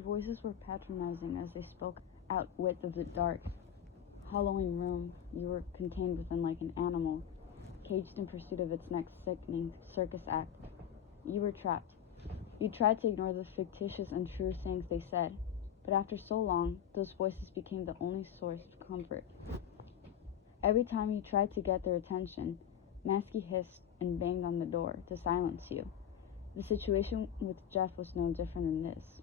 voices were patronizing as they spoke out width of the dark, hollowing room you were contained within like an animal, caged in pursuit of its next sickening circus act. You were trapped. You tried to ignore the fictitious and true things they said, but after so long, those voices became the only source of comfort. Every time you tried to get their attention, Maskey hissed and banged on the door to silence you. The situation with Jeff was no different than this,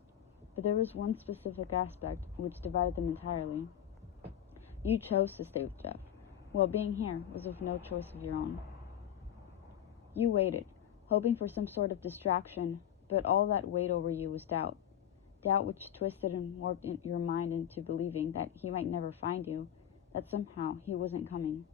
but there was one specific aspect which divided them entirely. You chose to stay with Jeff, while being here was of no choice of your own. You waited, hoping for some sort of distraction, but all that weighed over you was doubt. Doubt which twisted and warped your mind into believing that he might never find you, that somehow he wasn't coming.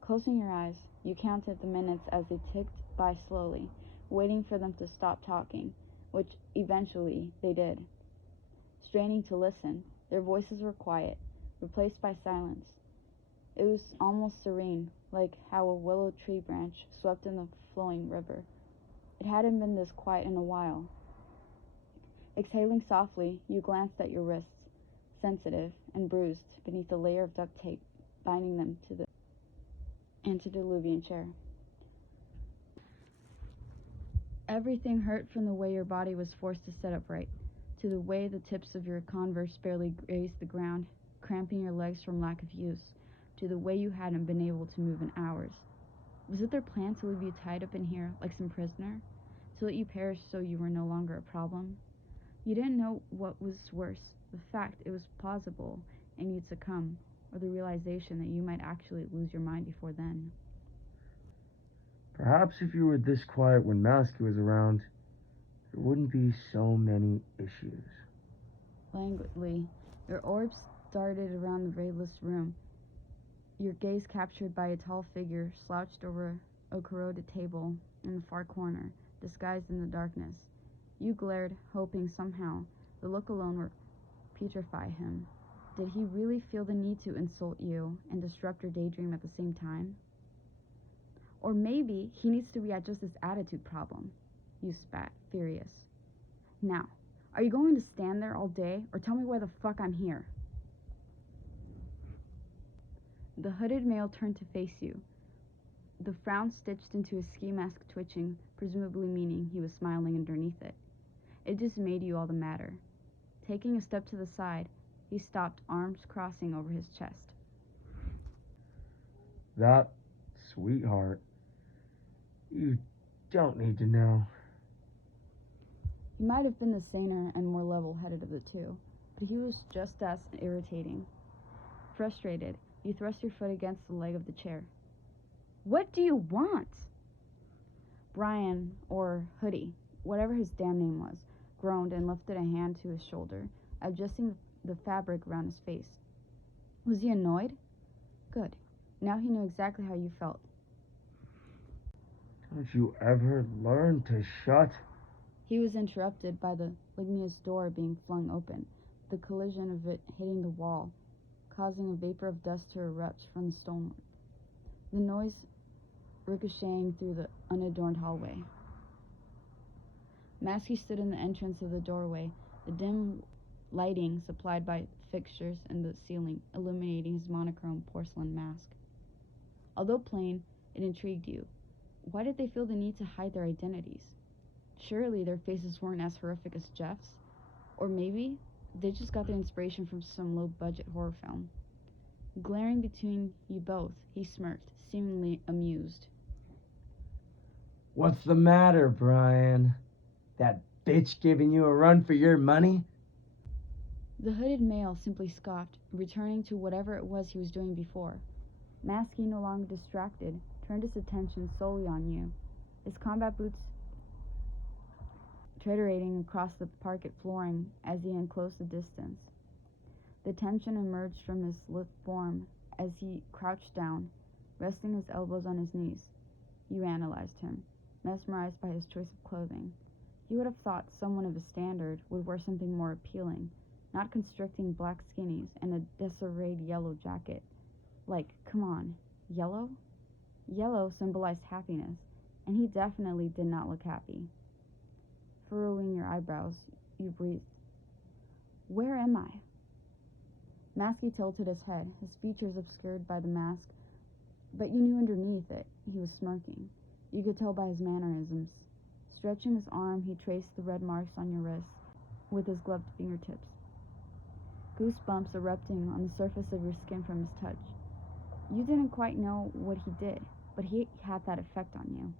Closing your eyes, you counted the minutes as they ticked by slowly, waiting for them to stop talking, which eventually they did. Straining to listen, their voices were quiet, replaced by silence. It was almost serene, like how a willow tree branch swept in the flowing river. It hadn't been this quiet in a while. Exhaling softly, you glanced at your wrists, sensitive and bruised beneath a layer of duct tape binding them to the antediluvian chair. Everything hurt, from the way your body was forced to sit upright, to the way the tips of your Converse barely grazed the ground, cramping your legs from lack of use, to the way you hadn't been able to move in hours. Was it their plan to leave you tied up in here like some prisoner, to let you perish so you were no longer a problem? You didn't know what was worse, the fact it was plausible and you'd succumb, or the realization that you might actually lose your mind before then. Perhaps if you were this quiet when Maskey was around, there wouldn't be so many issues. Languidly, your orbs darted around the rayless room, your gaze captured by a tall figure slouched over a corroded table in the far corner, disguised in the darkness. You glared, hoping somehow the look alone would petrify him. Did he really feel the need to insult you and disrupt your daydream at the same time? Or maybe he needs to readjust his attitude problem. You spat, furious. Now, are you going to stand there all day, or tell me why the fuck I'm here? The hooded male turned to face you, the frown stitched into his ski mask twitching, presumably meaning he was smiling underneath it. It just made you all the madder. Taking a step to the side, he stopped, arms crossing over his chest. That, sweetheart, you don't need to know. He might have been the saner and more level-headed of the two, but he was just as irritating. Frustrated, you thrust your foot against the leg of the chair. What do you want? Brian, or Hoodie, whatever his damn name was, groaned and lifted a hand to his shoulder, adjusting the fabric around his face. Was he annoyed? Good. Now he knew exactly how you felt. Don't you ever learn to shut? He was interrupted by the ligneous door being flung open, the collision of it hitting the wall, causing a vapor of dust to erupt from the stonework, the noise ricocheting through the unadorned hallway. Maskey stood in the entrance of the doorway, the dim lighting supplied by fixtures in the ceiling illuminating his monochrome porcelain mask. Although plain, it intrigued you. Why did they feel the need to hide their identities? Surely their faces weren't as horrific as Jeff's. Or maybe they just got their inspiration from some low-budget horror film. Glaring between you both, he smirked, seemingly amused. What's the matter, Brian? That bitch giving you a run for your money? The hooded male simply scoffed, returning to whatever it was he was doing before. Maskey, no longer distracted, turned his attention solely on you, his combat boots triturating across the parquet flooring as he enclosed the distance. The tension emerged from his lithe form as he crouched down, resting his elbows on his knees. You analyzed him, mesmerized by his choice of clothing. You would have thought someone of his standard would wear something more appealing, not constricting black skinnies and a disarrayed yellow jacket. Like, come on, yellow? Yellow symbolized happiness, and he definitely did not look happy. Furrowing your eyebrows, you breathed. Where am I? Masky tilted his head, his features obscured by the mask, but you knew underneath it he was smirking. You could tell by his mannerisms. Stretching his arm, he traced the red marks on your wrist with his gloved fingertips. Goosebumps erupting on the surface of your skin from his touch. You didn't quite know what he did, but he had that effect on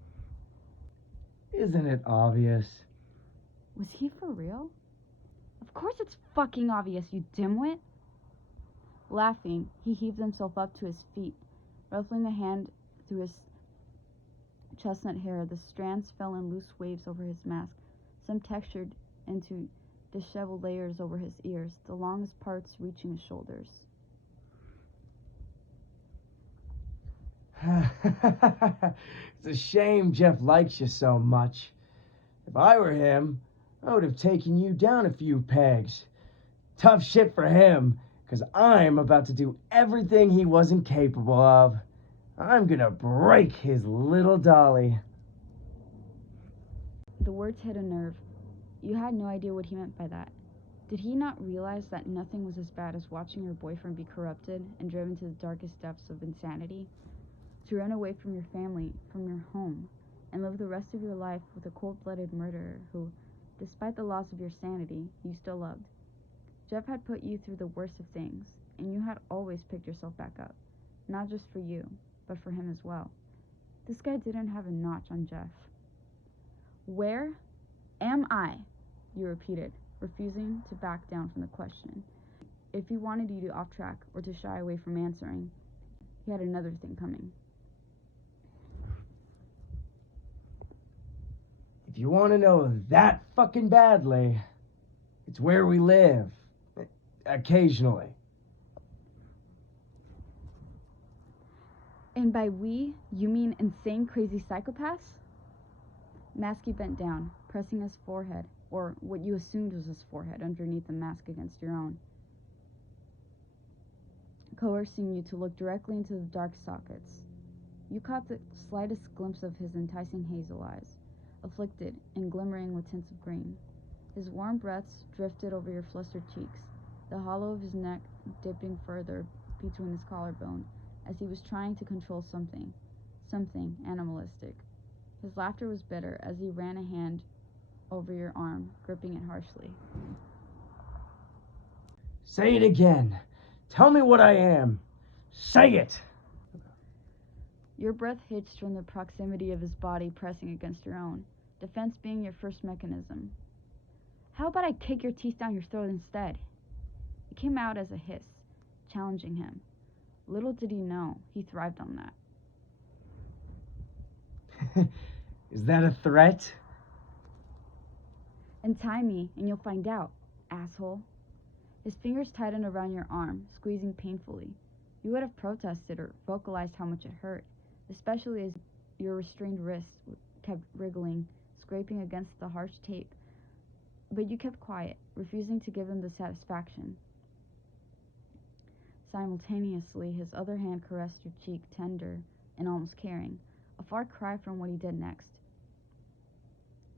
you. Isn't it obvious? Was he for real? Of course it's fucking obvious, you dimwit! Laughing, he heaved himself up to his feet, ruffling a hand through his chestnut hair. The strands fell in loose waves over his mask, some textured into disheveled layers over his ears, the longest parts reaching his shoulders. It's a shame Jeff likes you so much. If I were him, I would have taken you down a few pegs. Tough shit for him, because I'm about to do everything he wasn't capable of. I'm gonna break his little dolly. The words hit a nerve. You had no idea what he meant by that. Did he not realize that nothing was as bad as watching your boyfriend be corrupted and driven to the darkest depths of insanity? To run away from your family, from your home, and live the rest of your life with a cold-blooded murderer who, despite the loss of your sanity, you still loved. Jeff had put you through the worst of things, and you had always picked yourself back up, not just for you, but for him as well. This guy didn't have a notch on Jeff. Where am I? You repeated, refusing to back down from the question. If he wanted you to off track or to shy away from answering, he had another thing coming. If you want to know that fucking badly, it's where we live. Occasionally. And by we, you mean insane, crazy psychopaths? Masky bent down, pressing his forehead, or what you assumed was his forehead, underneath the mask against your own, coercing you to look directly into the dark sockets. You caught the slightest glimpse of his enticing hazel eyes, afflicted and glimmering with tints of green. His warm breaths drifted over your flustered cheeks, the hollow of his neck dipping further between his collarbone as he was trying to control something animalistic. His laughter was bitter as he ran a hand over your arm, gripping it harshly. Say it again. Tell me what I am. Say it! Your breath hitched from the proximity of his body pressing against your own, defense being your first mechanism. How about I kick your teeth down your throat instead? It came out as a hiss, challenging him. Little did he know, he thrived on that. Is that a threat? Untie me, and you'll find out, asshole. His fingers tightened around your arm, squeezing painfully. You would have protested or vocalized how much it hurt, especially as your restrained wrist kept wriggling, scraping against the harsh tape. But you kept quiet, refusing to give him the satisfaction. Simultaneously, his other hand caressed your cheek, tender and almost caring, a far cry from what he did next.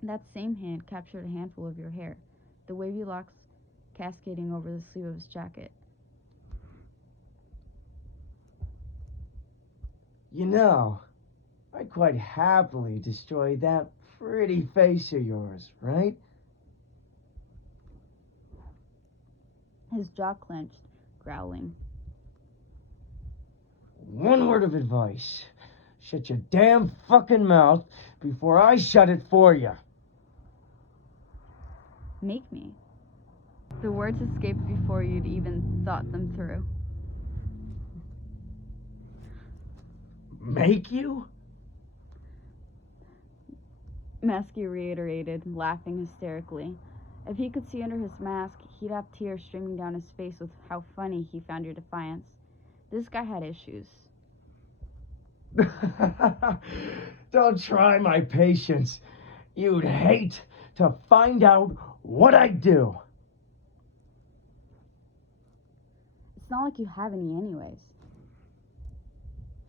That same hand captured a handful of your hair, the wavy locks cascading over the sleeve of his jacket. You know, I'd quite happily destroy that pretty face of yours, right? His jaw clenched, growling. One word of advice. Shut your damn fucking mouth before I shut it for you. Make me. The words escaped before you'd even thought them through. Make you? Masky reiterated, laughing hysterically. If he could see under his mask, he'd have tears streaming down his face with how funny he found your defiance. This guy had issues. Don't try my patience. You'd hate to find out what I do. It's not like you have any anyways.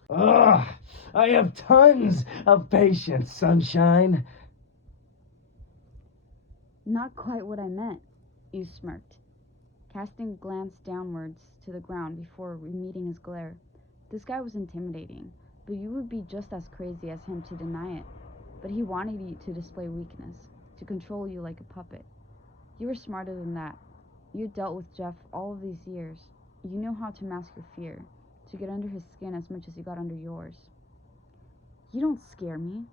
Ugh, I have tons of patience, sunshine. Not quite what I meant, you smirked. casting a glance downwards to the ground before meeting his glare. This guy was intimidating, but you would be just as crazy as him to deny it. But he wanted you to display weakness, to control you like a puppet. You were smarter than that. You had dealt with Jeff all of these years. You knew how to mask your fear, to get under his skin as much as you got under yours. You don't scare me.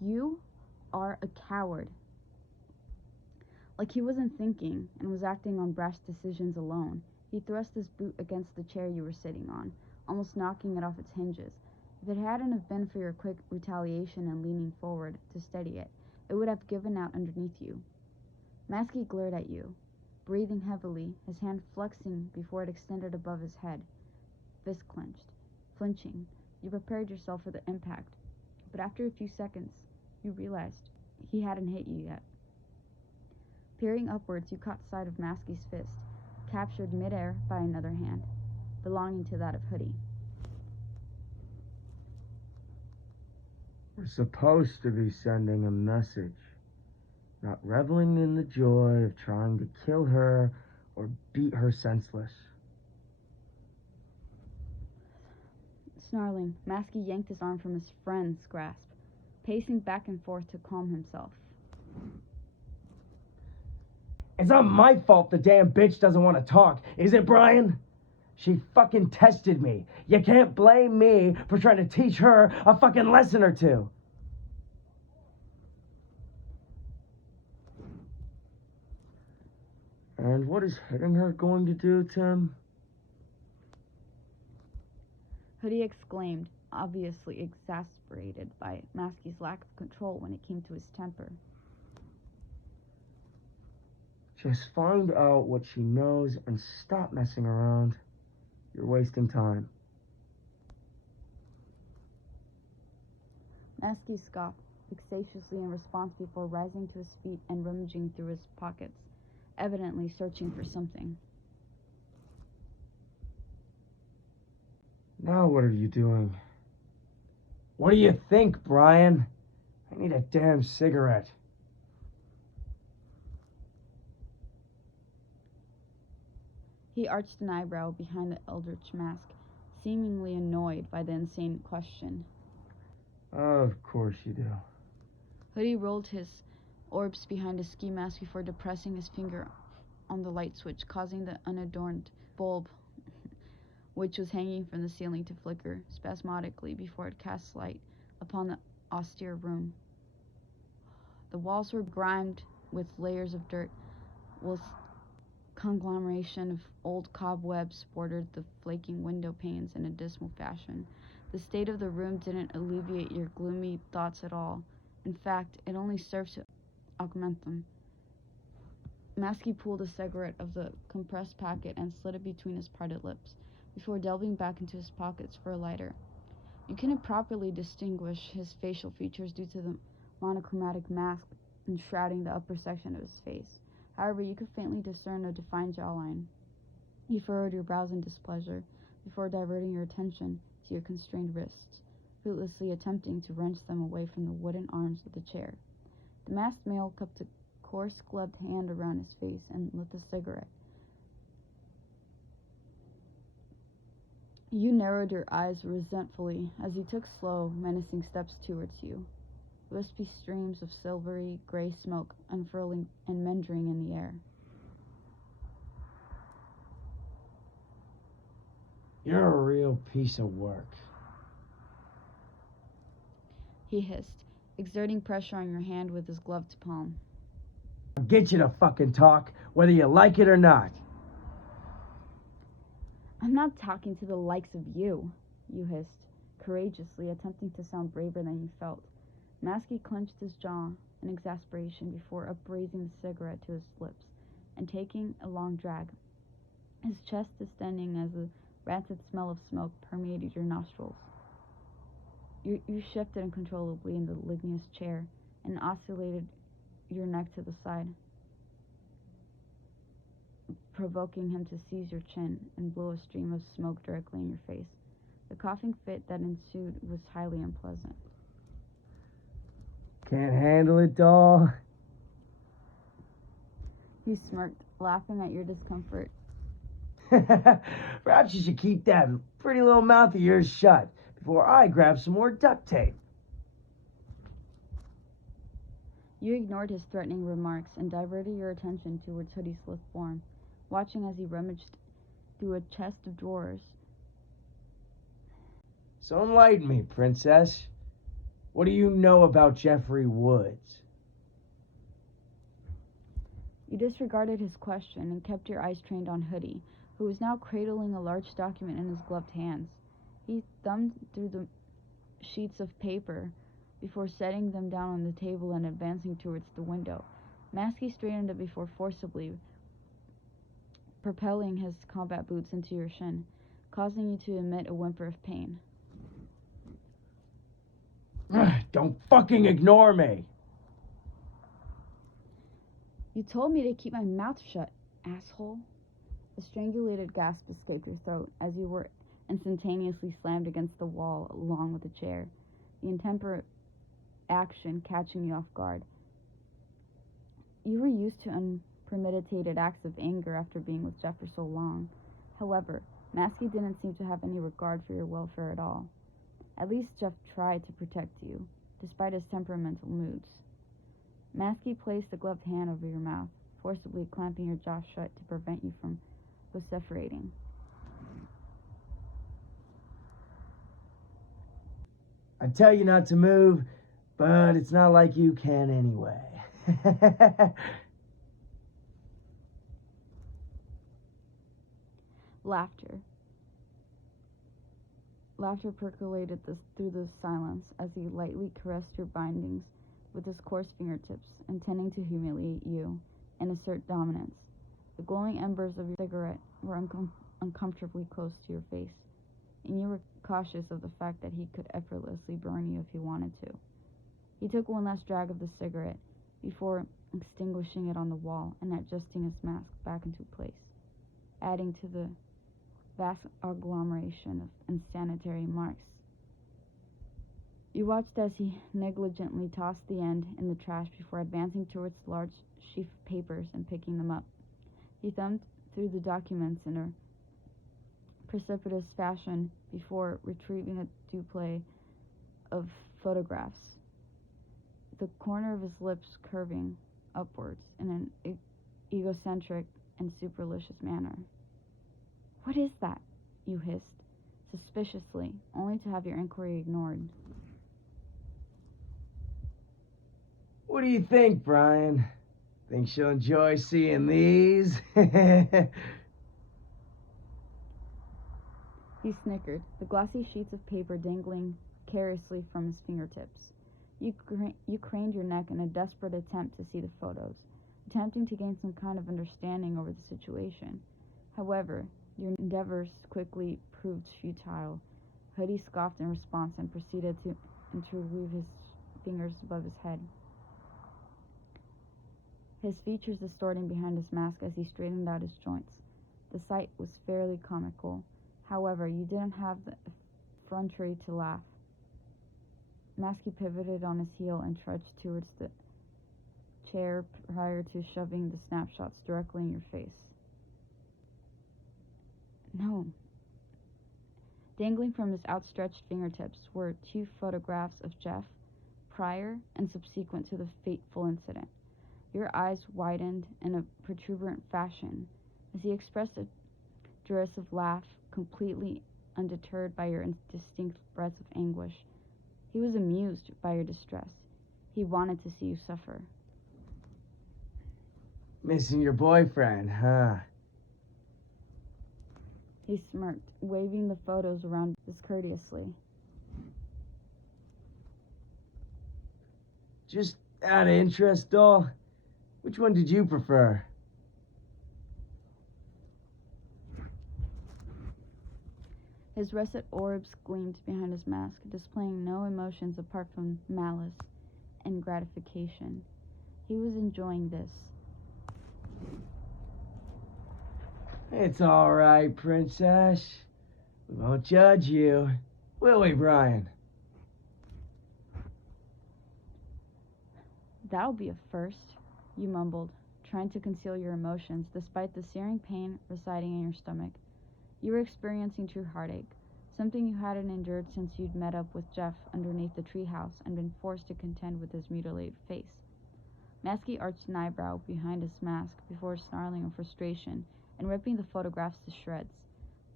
You are a coward. Like he wasn't thinking and was acting on brash decisions alone, he thrust his boot against the chair you were sitting on, almost knocking it off its hinges. If it hadn't have been for your quick retaliation and leaning forward to steady it, it would have given out underneath you. Masky glared at you, breathing heavily, his hand flexing before it extended above his head. Fist clenched. Flinching, you prepared yourself for the impact, but after a few seconds, you realized he hadn't hit you yet. Peering upwards, you caught sight of Masky's fist, captured midair by another hand, belonging to that of Hoodie. We're supposed to be sending a message, not reveling in the joy of trying to kill her or beat her senseless. Snarling, Masky yanked his arm from his friend's grasp, pacing back and forth to calm himself. It's not my fault the damn bitch doesn't want to talk, is it, Brian? She fucking tested me. You can't blame me for trying to teach her a fucking lesson or two. And what is hitting her going to do, Tim? Hoodie exclaimed, obviously exasperated by Masky's lack of control when it came to his temper. Just find out what she knows and stop messing around. You're wasting time. Masky scoffed vexatiously in response before rising to his feet and rummaging through his pockets, evidently searching for something. Now what are you doing? What do you think, Brian? I need a damn cigarette. He arched an eyebrow behind the eldritch mask, seemingly annoyed by the insane question. Of course you do. Hoodie rolled his orbs behind his ski mask before depressing his finger on the light switch, causing the unadorned bulb, which was hanging from the ceiling, to flicker spasmodically before it cast light upon the austere room. The walls were grimed with layers of dirt, whilst conglomeration of old cobwebs bordered the flaking window panes in a dismal fashion. The state of the room didn't alleviate your gloomy thoughts at all. In fact, it only served to augment them. Masky pulled a cigarette of the compressed packet and slid it between his parted lips, before delving back into his pockets for a lighter. You couldn't properly distinguish his facial features due to the monochromatic mask enshrouding the upper section of his face. However, you could faintly discern a defined jawline. You furrowed your brows in displeasure, before diverting your attention to your constrained wrists, fruitlessly attempting to wrench them away from the wooden arms of the chair. The masked male cupped a coarse, gloved hand around his face and lit the cigarette. You narrowed your eyes resentfully as he took slow, menacing steps towards you, wispy streams of silvery gray smoke unfurling and meandering in the air. You're a real piece of work. He hissed, exerting pressure on your hand with his gloved palm. I'll get you to fucking talk, whether you like it or not. I'm not talking to the likes of you, you hissed, courageously attempting to sound braver than you felt. Masky clenched his jaw in exasperation before upraising the cigarette to his lips and taking a long drag, his chest distending as a rancid smell of smoke permeated your nostrils. You shifted uncontrollably in the ligneous chair and oscillated your neck to the side, provoking him to seize your chin and blow a stream of smoke directly in your face. The coughing fit that ensued was highly unpleasant. Can't handle it, doll? He smirked, laughing at your discomfort. Perhaps you should keep that pretty little mouth of yours shut before I grab some more duct tape. You ignored his threatening remarks and diverted your attention towards Hoodie's lithe form, watching as he rummaged through a chest of drawers. So enlighten me, Princess. What do you know about Jeffrey Woods? You disregarded his question and kept your eyes trained on Hoodie, who was now cradling a large document in his gloved hands. He thumbed through the sheets of paper before setting them down on the table and advancing towards the window. Masky straightened up before forcibly propelling his combat boots into your shin, causing you to emit a whimper of pain. Don't fucking ignore me! You told me to keep my mouth shut, asshole. A strangulated gasp escaped your throat as you were instantaneously slammed against the wall along with the chair, the intemperate action catching you off guard. You were used to unpremeditated acts of anger after being with Jeff for so long. However, Masky didn't seem to have any regard for your welfare at all. At least Jeff tried to protect you, despite his temperamental moods. Masky placed a gloved hand over your mouth, forcibly clamping your jaw shut to prevent you from vociferating. I tell you not to move, but it's not like you can anyway. Laughter percolated through the silence as he lightly caressed your bindings with his coarse fingertips, intending to humiliate you and assert dominance. The glowing embers of your cigarette were uncomfortably close to your face, and you were cautious of the fact that he could effortlessly burn you if he wanted to. He took one last drag of the cigarette before extinguishing it on the wall and adjusting his mask back into place, adding to the vast agglomeration of insanitary marks. You watched as he negligently tossed the end in the trash before advancing towards the large sheaf of papers and picking them up. He thumbed through the documents in a precipitous fashion before retrieving a duplicate of photographs, the corner of his lips curving upwards in an egocentric and supercilious manner. "What is that?" you hissed, suspiciously, only to have your inquiry ignored. What do you think, Brian? Think she'll enjoy seeing these? He snickered, the glossy sheets of paper dangling carelessly from his fingertips. You craned your neck in a desperate attempt to see the photos, attempting to gain some kind of understanding over the situation. However, your endeavors quickly proved futile. Hoodie scoffed in response and proceeded to interweave his fingers above his head, his features distorting behind his mask as he straightened out his joints. The sight was fairly comical. However, you didn't have the effrontery to laugh. Masky pivoted on his heel and trudged towards the chair prior to shoving the snapshots directly in your face. No. Dangling from his outstretched fingertips were 2 photographs of Jeff, prior and subsequent to the fateful incident. Your eyes widened in a protuberant fashion as he expressed a derisive laugh, completely undeterred by your indistinct breaths of anguish. He was amused by your distress. He wanted to see you suffer. Missing your boyfriend, huh? He smirked, waving the photos around discourteously. Just out of interest, doll, which one did you prefer? His russet orbs gleamed behind his mask, displaying no emotions apart from malice and gratification. He was enjoying this. It's all right, Princess. We won't judge you, will we, Brian? That'll be a first, you mumbled, trying to conceal your emotions despite the searing pain residing in your stomach. You were experiencing true heartache, something you hadn't endured since you'd met up with Jeff underneath the treehouse and been forced to contend with his mutilated face. Masky arched an eyebrow behind his mask before snarling in frustration and ripping the photographs to shreds,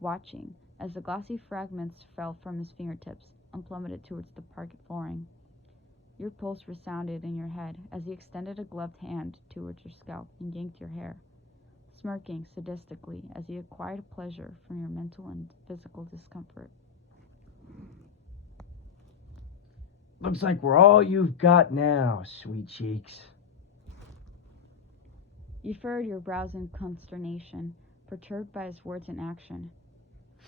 watching as the glossy fragments fell from his fingertips and plummeted towards the parquet flooring. Your pulse resounded in your head as he extended a gloved hand towards your scalp and yanked your hair, smirking sadistically as he acquired pleasure from your mental and physical discomfort. Looks like we're all you've got now, sweet cheeks. You furrowed your brows in consternation, perturbed by his words and action.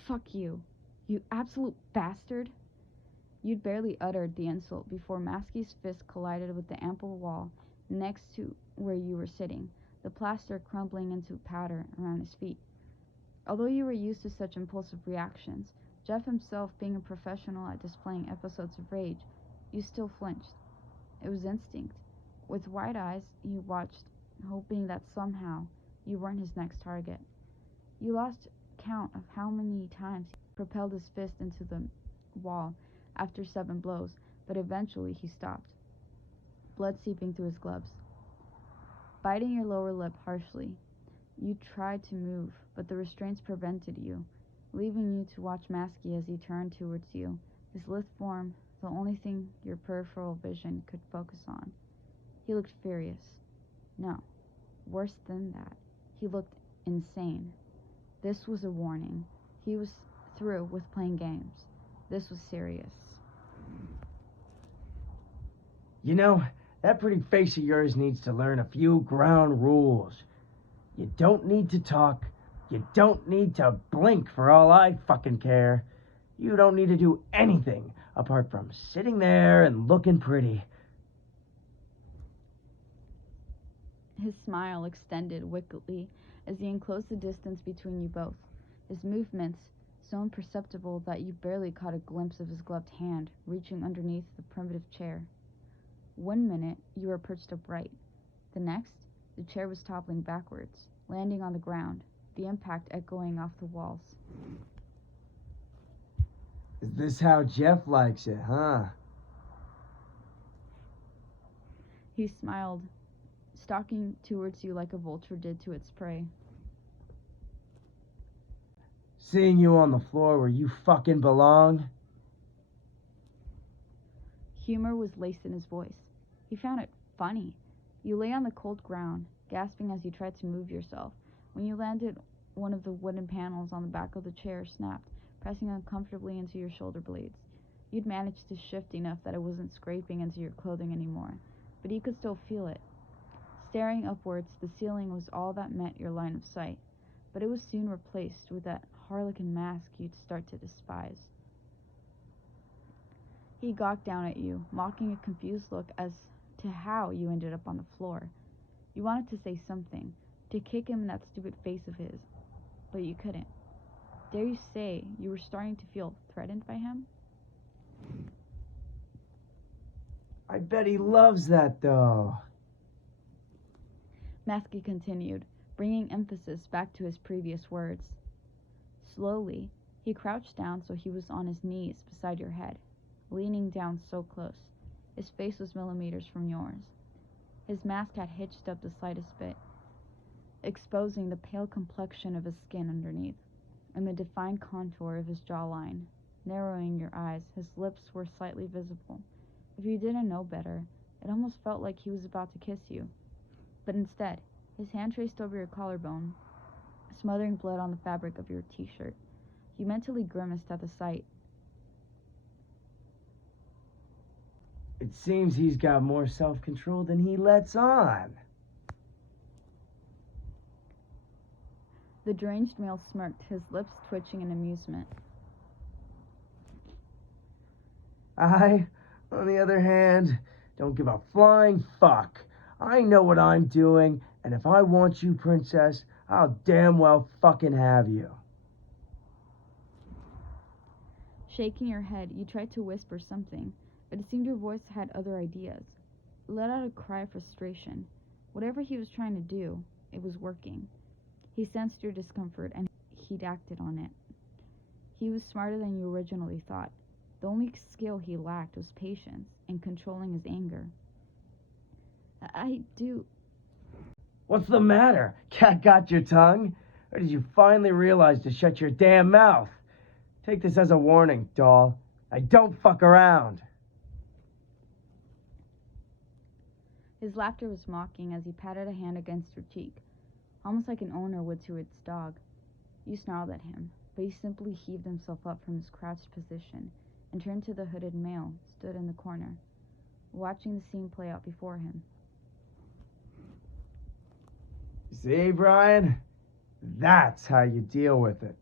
Fuck you, you absolute bastard! You'd barely uttered the insult before Masky's fist collided with the ample wall next to where you were sitting, the plaster crumbling into powder around his feet. Although you were used to such impulsive reactions, Jeff himself being a professional at displaying episodes of rage, you still flinched. It was instinct. With wide eyes, you watched, hoping that somehow you weren't his next target. You lost count of how many times he propelled his fist into the wall after 7 blows, but eventually he stopped, blood seeping through his gloves. Biting your lower lip harshly, you tried to move, but the restraints prevented you, leaving you to watch Masky as he turned towards you, his lithe form the only thing your peripheral vision could focus on. He looked furious. No, worse than that. He looked insane. This was a warning. He was through with playing games. This was serious. You know, that pretty face of yours needs to learn a few ground rules. You don't need to talk. You don't need to blink for all I fucking care. You don't need to do anything apart from sitting there and looking pretty. His smile extended wickedly as he enclosed the distance between you both, his movements so imperceptible that you barely caught a glimpse of his gloved hand reaching underneath the primitive chair. 1 minute, you were perched upright. The next, the chair was toppling backwards, landing on the ground, the impact echoing off the walls. Is this how Jeff likes it, huh? He smiled, stalking towards you like a vulture did to its prey. Seeing you on the floor where you fucking belong? Humor was laced in his voice. He found it funny. You lay on the cold ground, gasping as you tried to move yourself. When you landed, one of the wooden panels on the back of the chair snapped, pressing uncomfortably into your shoulder blades. You'd managed to shift enough that it wasn't scraping into your clothing anymore, but you could still feel it. Staring upwards, the ceiling was all that met your line of sight, but it was soon replaced with that harlequin mask you'd start to despise. He gawked down at you, mocking a confused look as to how you ended up on the floor. You wanted to say something, to kick him in that stupid face of his, but you couldn't. Dare you say you were starting to feel threatened by him? I bet he loves that, though. Masky continued, bringing emphasis back to his previous words. Slowly, he crouched down so he was on his knees beside your head, leaning down so close. His face was millimeters from yours. His mask had hitched up the slightest bit, exposing the pale complexion of his skin underneath, and the defined contour of his jawline. Narrowing your eyes, his lips were slightly visible. If you didn't know better, it almost felt like he was about to kiss you. But instead, his hand traced over your collarbone, smothering blood on the fabric of your t-shirt. You mentally grimaced at the sight. It seems he's got more self-control than he lets on. The deranged male smirked, his lips twitching in amusement. I, on the other hand, don't give a flying fuck. I know what I'm doing, and if I want you, princess, I'll damn well fucking have you. Shaking your head, you tried to whisper something, but it seemed your voice had other ideas. You let out a cry of frustration. Whatever he was trying to do, it was working. He sensed your discomfort and he'd acted on it. He was smarter than you originally thought. The only skill he lacked was patience and controlling his anger. I do. What's the matter? Cat got your tongue? Or did you finally realize to shut your damn mouth? Take this as a warning, doll. I don't fuck around. His laughter was mocking as he patted a hand against her cheek, almost like an owner would to its dog. You snarled at him, but he simply heaved himself up from his crouched position and turned to the hooded male, stood in the corner, watching the scene play out before him. See, Brian? That's how you deal with it.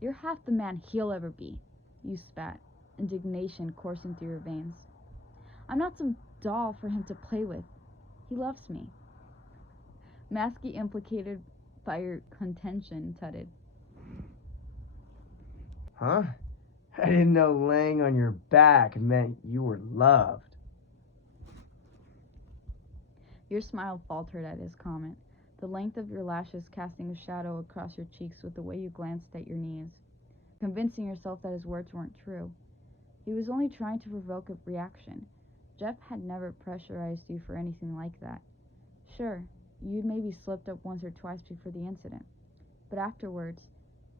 You're half the man he'll ever be, you spat, indignation coursing through your veins. I'm not some doll for him to play with. He loves me. Maskey, implicated by your contention, tutted. Huh? I didn't know laying on your back meant you were loved. Your smile faltered at his comment, the length of your lashes casting a shadow across your cheeks with the way you glanced at your knees, convincing yourself that his words weren't true. He was only trying to provoke a reaction. Jeff had never pressurized you for anything like that. Sure, you'd maybe slipped up once or twice before the incident, but afterwards,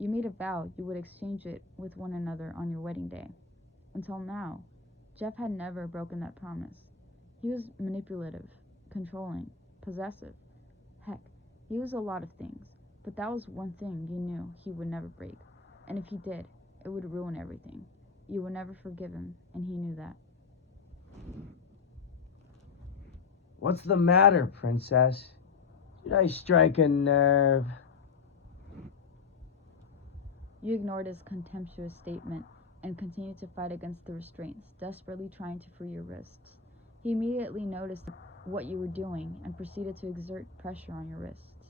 you made a vow you would exchange it with one another on your wedding day. Until now, Jeff had never broken that promise. He was manipulative, controlling, possessive. Heck, he was a lot of things, but that was one thing you knew he would never break. And if he did, it would ruin everything. You would never forgive him, and he knew that. What's the matter, princess? Did I strike a nerve? You ignored his contemptuous statement and continued to fight against the restraints, desperately trying to free your wrists. He immediately noticed what you were doing and proceeded to exert pressure on your wrists.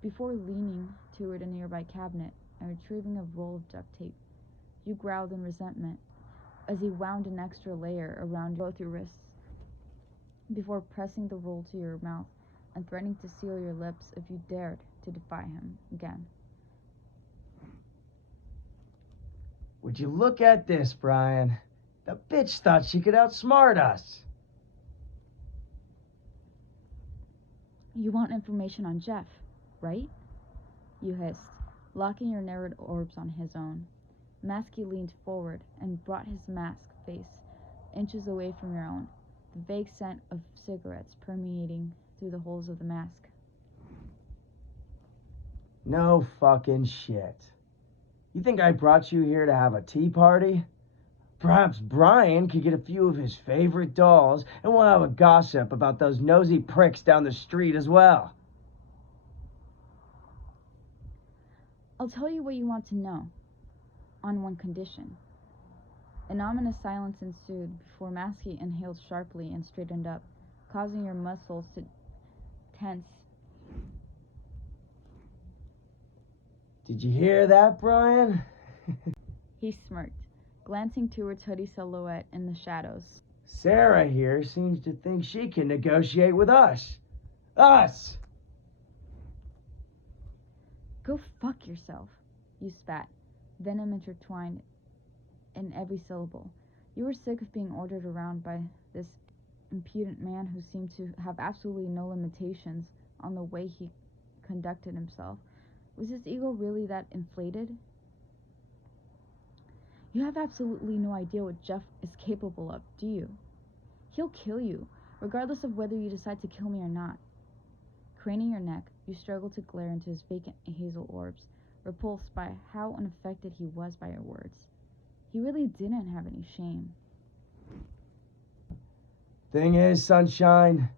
Before leaning toward a nearby cabinet and retrieving a roll of duct tape, you growled in resentment as he wound an extra layer around both your wrists before pressing the roll to your mouth and threatening to seal your lips if you dared to defy him again. Would you look at this, Brian? The bitch thought she could outsmart us. You want information on Jeff, right? You hissed, locking your narrowed orbs on his own. Maskey leaned forward and brought his masked face inches away from your own, the vague scent of cigarettes permeating through the holes of the mask. No fucking shit. You think I brought you here to have a tea party? Perhaps Brian could get a few of his favorite dolls, and we'll have a gossip about those nosy pricks down the street as well. I'll tell you what you want to know, on one condition. An ominous silence ensued before Maskey inhaled sharply and straightened up, causing your muscles to tense. Did you hear that, Brian? He smirked, glancing towards Hoodie's silhouette in the shadows. Sarah here seems to think she can negotiate with us. Us! Go fuck yourself, you spat, venom intertwined in every syllable. You were sick of being ordered around by this impudent man who seemed to have absolutely no limitations on the way he conducted himself. Was his ego really that inflated? You have absolutely no idea what Jeff is capable of, do you? He'll kill you, regardless of whether you decide to kill me or not. Craning your neck, you struggled to glare into his vacant hazel orbs, repulsed by how unaffected he was by your words. He really didn't have any shame. Thing is, sunshine,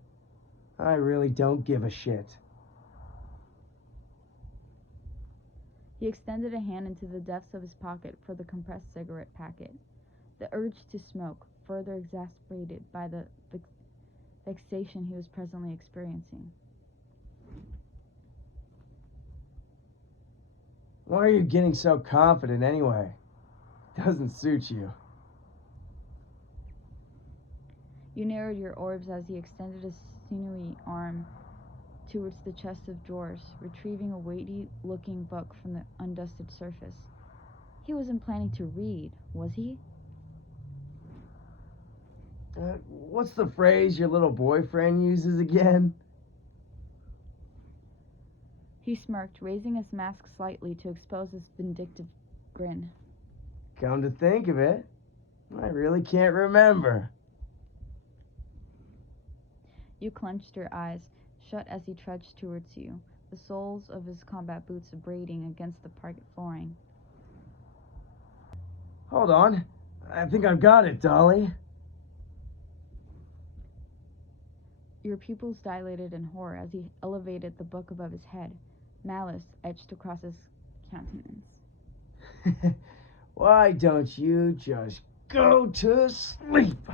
I really don't give a shit. He extended a hand into the depths of his pocket for the compressed cigarette packet, the urge to smoke further exacerbated by the vexation he was presently experiencing. Why are you getting so confident anyway? Doesn't suit you. You narrowed your orbs as he extended a sinewy arm towards the chest of drawers, retrieving a weighty-looking book from the undusted surface. He wasn't planning to read, was he? What's the phrase your little boyfriend uses again? He smirked, raising his mask slightly to expose his vindictive grin. Come to think of it, I really can't remember. You clenched your eyes shut as he trudged towards you, the soles of his combat boots abrading against the parquet flooring. Hold on. I think I've got it, Dolly. Your pupils dilated in horror as he elevated the book above his head, malice etched across his countenance. Why don't you just go to sleep?